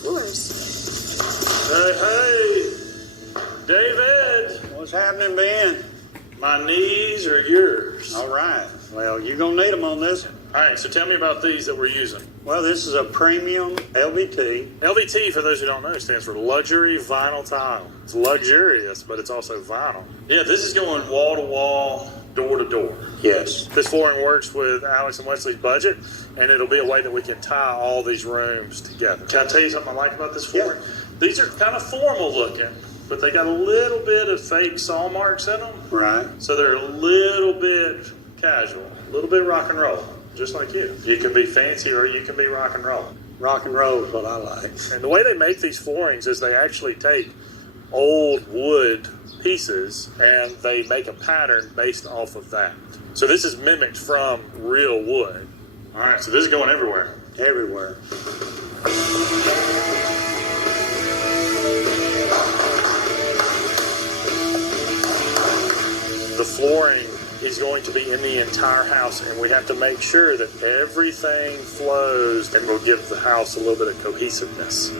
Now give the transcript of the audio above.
floors. Hey, David. What's happening, Ben? My knees are yours. All right. Well, you're going to need them on this one. All right, so tell me about these that we're using. Well, this is a premium LVT. LVT, for those who don't know, stands for luxury vinyl tile. It's luxurious, but it's also vinyl. Yeah, this is going wall to wall, door to door. Yes. This flooring works with Alex and Wesley's budget, and it'll be a way that we can tie all these rooms together. Can I tell you something I like about this flooring? Yeah. These are kind of formal looking, but they got a little bit of fake saw marks in them. Right. So they're a little bit casual, a little bit rock and roll, just like you. You can be fancy or you can be rock and roll. Rock and roll is what I like. And the way they make these floorings is they actually take old wood pieces and they make a pattern based off of that. So this is mimicked from real wood. All right, so this is going everywhere. Everywhere. The flooring is going to be in the entire house, and we have to make sure that everything flows and will give the house a little bit of cohesiveness.